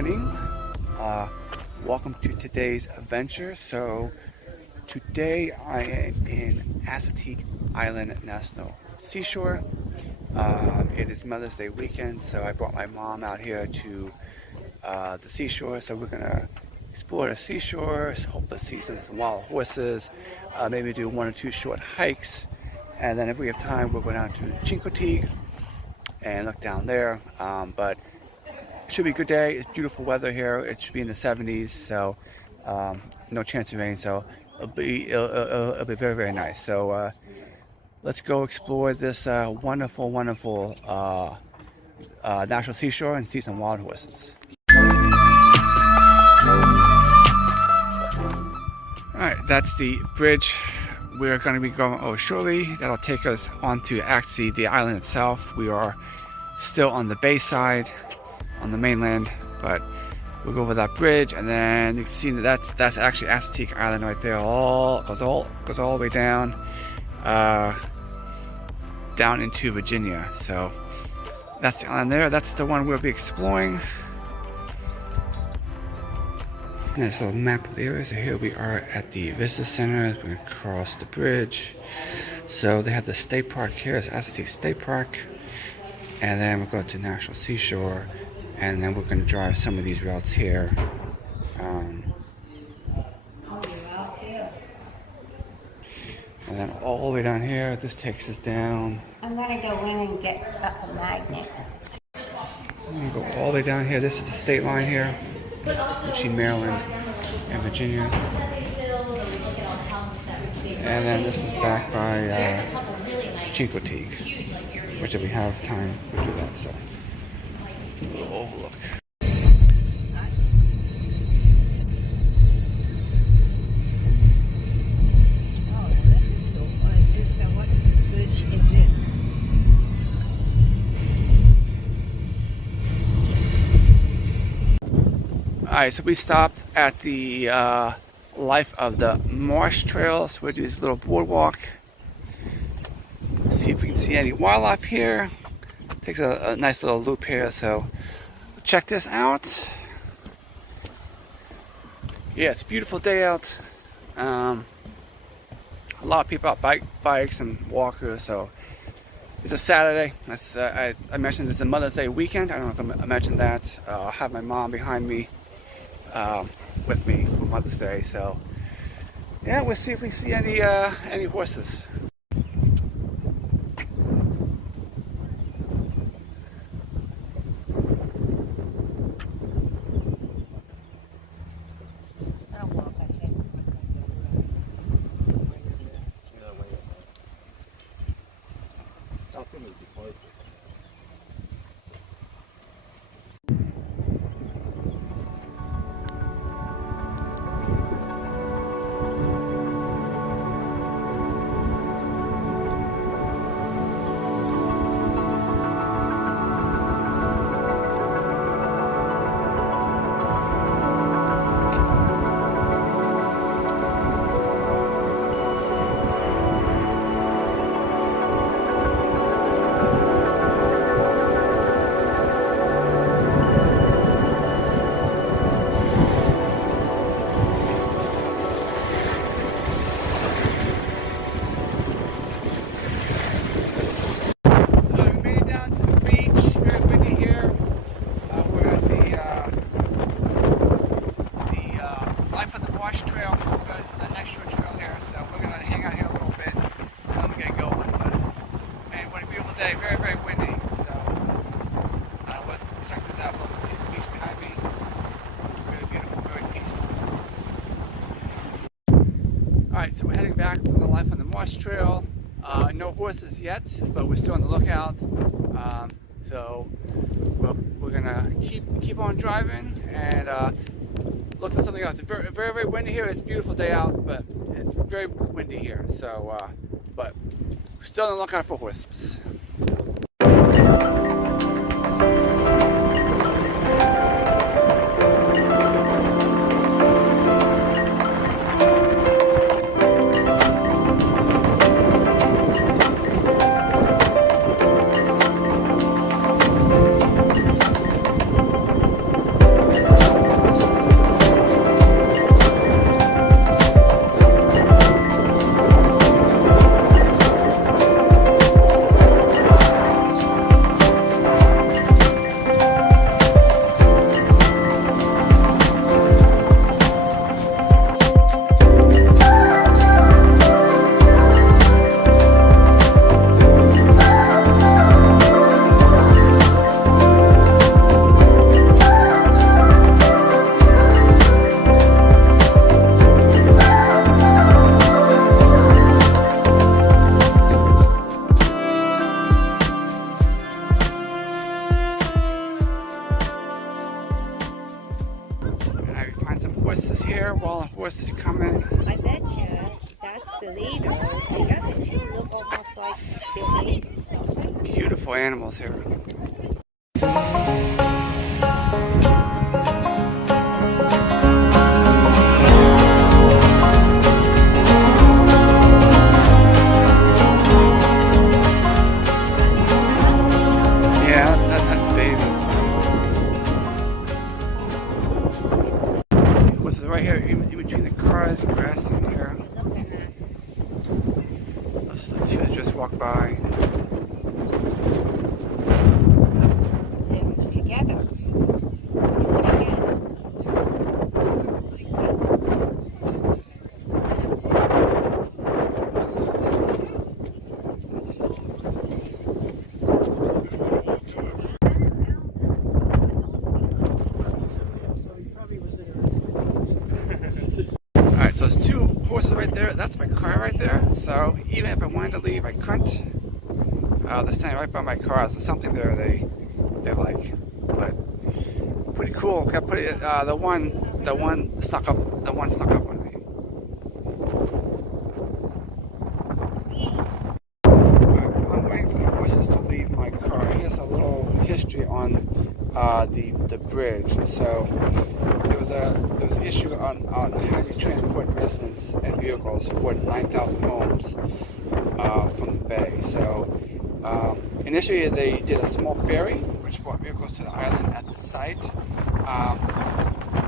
morning. Welcome to today's adventure. So today I am in Assateague Island National Seashore. It is Mother's Day weekend, so I brought my mom out here to the seashore. So we're gonna explore the seashore, hope to see some wild horses, maybe do 1 or 2 short hikes, and then if we have time we'll go down to Assateague and look down there. But it should be a good day. It's beautiful weather here. It should be in the 70s, so no chance of rain, so it'll be very, very nice. So let's go explore this wonderful natural seashore and see some wild horses. Alright, that's the bridge we're going to be going over shortly. That'll take us onto actually the island itself. We are still on the bay side, on the mainland, but we'll go over that bridge, and then you can see that that's actually Assateague Island right there. Goes all the way down into Virginia. So that's the island there. That's the one we'll be exploring. And there's a little map of the area. So here we are at the visitor center. We're going to cross the bridge. So they have the state park here. It's Assateague State Park, and then we'll go to National Seashore. And then we're going to drive some of these routes here. And then all the way down here, this takes us down. I'm going to go in and get up a magnet. I'm going to go all the way down here. This is the state line here between Maryland and Virginia. And then this is back by Assateague, which if we have time, we'll do that. So. Overlook. Oh, this is so fun. What bridge is this? Alright, so we stopped at the Life of the Marsh Trails, which is a little boardwalk. See if we can see any wildlife here. Takes a nice little loop here, so check this out. Yeah, it's a beautiful day out. A lot of people out bikes and walkers, so it's a Saturday. That's I mentioned it's a Mother's Day weekend. I don't know if I mentioned that. I have my mom behind me with me for Mother's Day, so yeah, we'll see if we see any horses. Very, very windy, so check this out. Look, see the beach behind me. Very beautiful, very peaceful. Alright, so we're heading back from the Life on the Marsh Trail. No horses yet, but we're still on the lookout. So we're gonna keep on driving and look for something else. It's very, very, very windy here. It's a beautiful day out, but it's very windy here. So, but we're still on the lookout for horses. here while the horse is coming. I bet you that's the leader. The other two look almost like they're waiting something. Beautiful animals here. Yeah, that's the baby. What's right here in between the cars, grass in here. Those two that just walked by. They're together. Do it again. Alright, so there's two horses right there. That's my car right there. So even if I wanted to leave, I couldn't. They're standing right by my car. So something there they like. But pretty cool. I put it. The one snuck up on me. I'm waiting for the horses to leave my car. Here's a little history on the bridge. So there was an issue on how you transport residents and vehicles for 9,000 homes from the bay. So initially they did a small ferry which brought vehicles to the island at the site,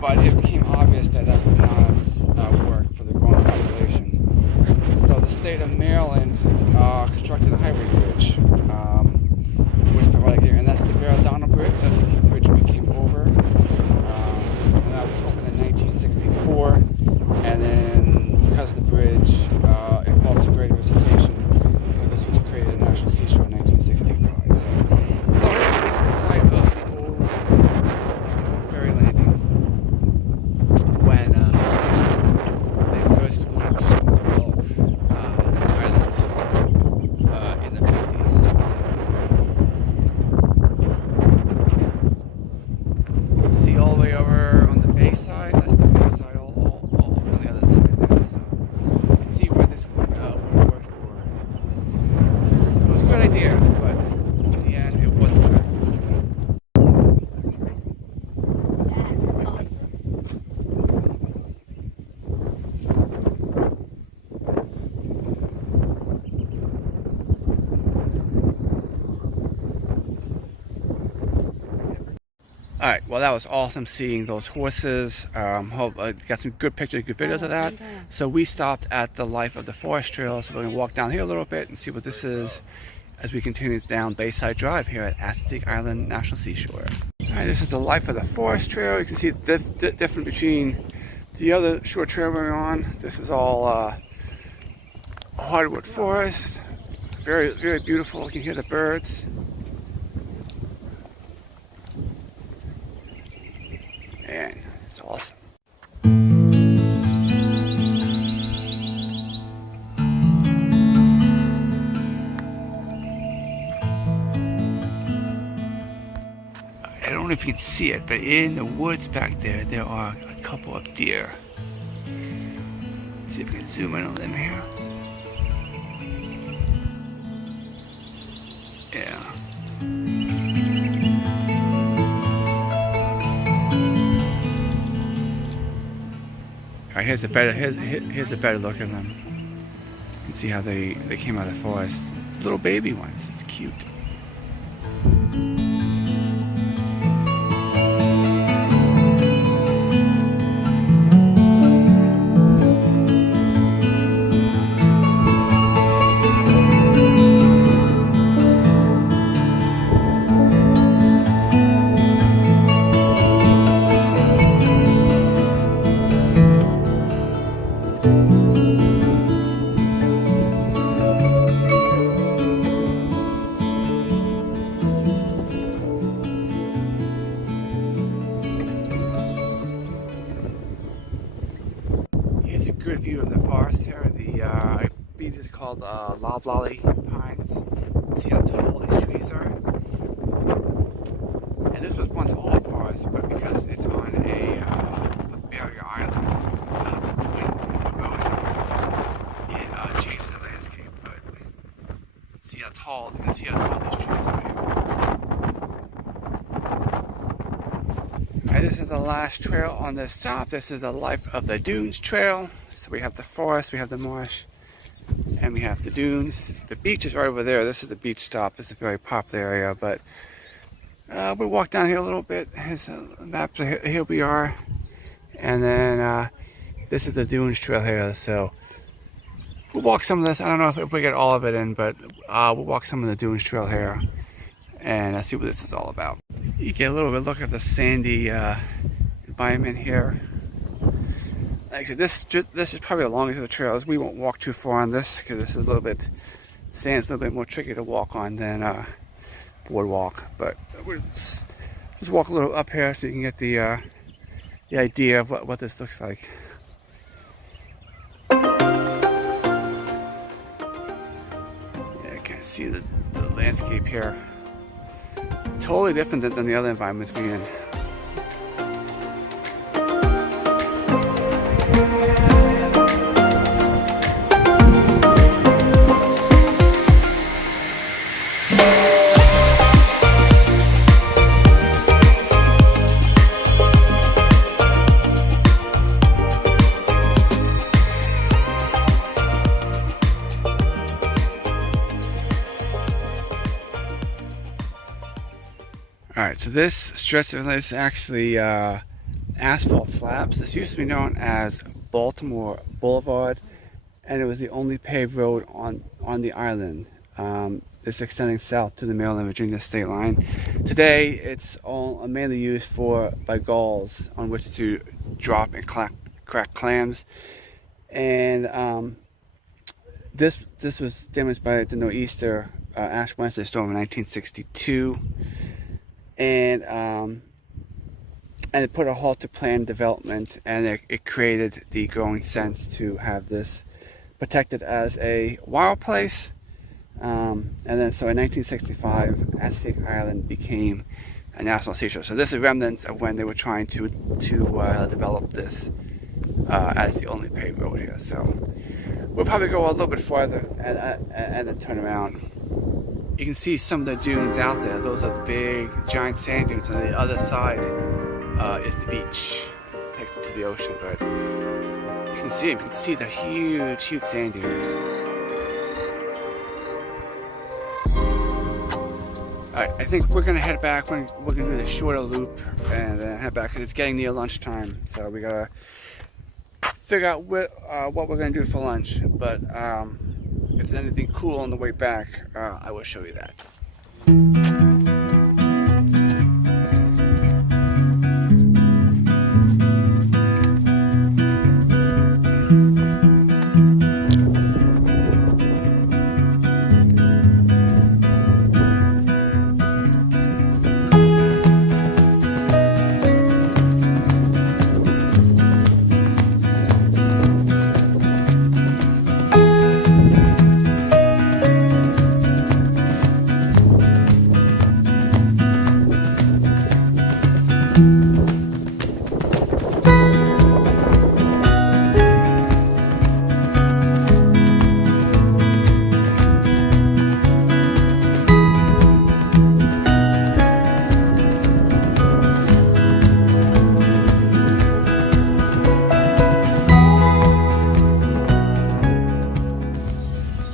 but it became obvious that that would not work for the growing population. So the state of Maryland constructed a highway bridge, which provided here, and that's the Verrazano Bridge. That's the bridge we came over, and that was opened in 1964. And then because of the bridge, it falls to greater recitation, and this was created at National Seashore in 1965. So, this is the site of the old ferry landing when they first wanted to develop this island in the 50s. So, see all the way over on the bay side. That's the bay side, all on the other side there. So you can see where this would work for. It was a good idea, but in the end, it wasn't practical. That's awesome. Alright, well that was awesome seeing those horses. Hope I got some good pictures, good videos of that. So we stopped at the Life of the Forest Trail, so we're going to walk down here a little bit and see what this is as we continue down Bayside Drive here at Assateague Island National Seashore. Alright, this is the Life of the Forest Trail. You can see the difference between the other short trail we're on. This is all hardwood forest. Very, very beautiful. You can hear the birds. And it's awesome. I don't know if you can see it, but in the woods back there, there are a couple of deer. See if we can zoom in on them here. Yeah. Alright, here's a better better look at them. You can see how they came out of the forest. Little baby ones. It's cute. Here's a good view of the forest here. I believe these are called loblolly pines. See how tall these trees are? And this was once all forest, but because it's on a barrier island, Alright, this is the last trail on this stop. This is the Life of the Dunes trail. So we have the forest, we have the marsh, and we have the dunes. The beach is right over there. This is the beach stop. It's a very popular area, but we'll walk down here a little bit. Here's a map. Here we are. And then this is the dunes trail here. So we'll walk some of this. I don't know if we get all of it in, but we'll walk some of the dunes trail here and see what this is all about. You get a little bit look at the sandy environment here. Like I said, this is probably the longest of the trails. We won't walk too far on this because this is a little bit, sand's a little bit more tricky to walk on than boardwalk. But we'll just walk a little up here so you can get the idea of what this looks like. Yeah, I can see the landscape here. Totally different than the other environments we're in. Alright, so this stretch of is actually asphalt slabs. This used to be known as Baltimore Boulevard, and it was the only paved road on the island. It's extending south to the Maryland-Virginia state line. Today, it's all mainly used by gulls on which to drop and crack clams. And this was damaged by the nor'easter Ash Wednesday storm in 1962. And it put a halt to planned development, and it created the growing sense to have this protected as a wild place. And then so in 1965, Assateague Island became a national seashore. So this is remnants of when they were trying to develop this as the only paved road here. So we'll probably go a little bit farther and then turn around. You can see some of the dunes out there. Those are the big, giant sand dunes. On the other side is the beach. It takes it to the ocean, but you can see them. You can see the huge, huge sand dunes. Alright, I think we're gonna head back. We're gonna do the shorter loop and then head back because it's getting near lunchtime. So we gotta figure out what we're gonna do for lunch. But if there's anything cool on the way back, I will show you that.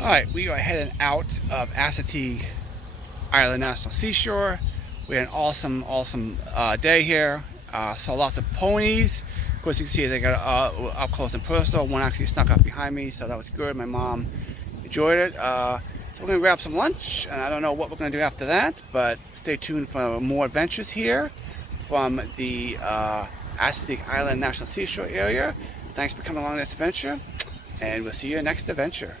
Alright, we are heading out of Assateague Island National Seashore. We had an awesome day here. Saw lots of ponies. Of course, you can see they got up close and personal. One actually snuck up behind me, so that was good. My mom enjoyed it. So we're going to grab some lunch, and I don't know what we're going to do after that, but stay tuned for more adventures here from the Assateague Island National Seashore area. Thanks for coming along this adventure, and we'll see you next adventure.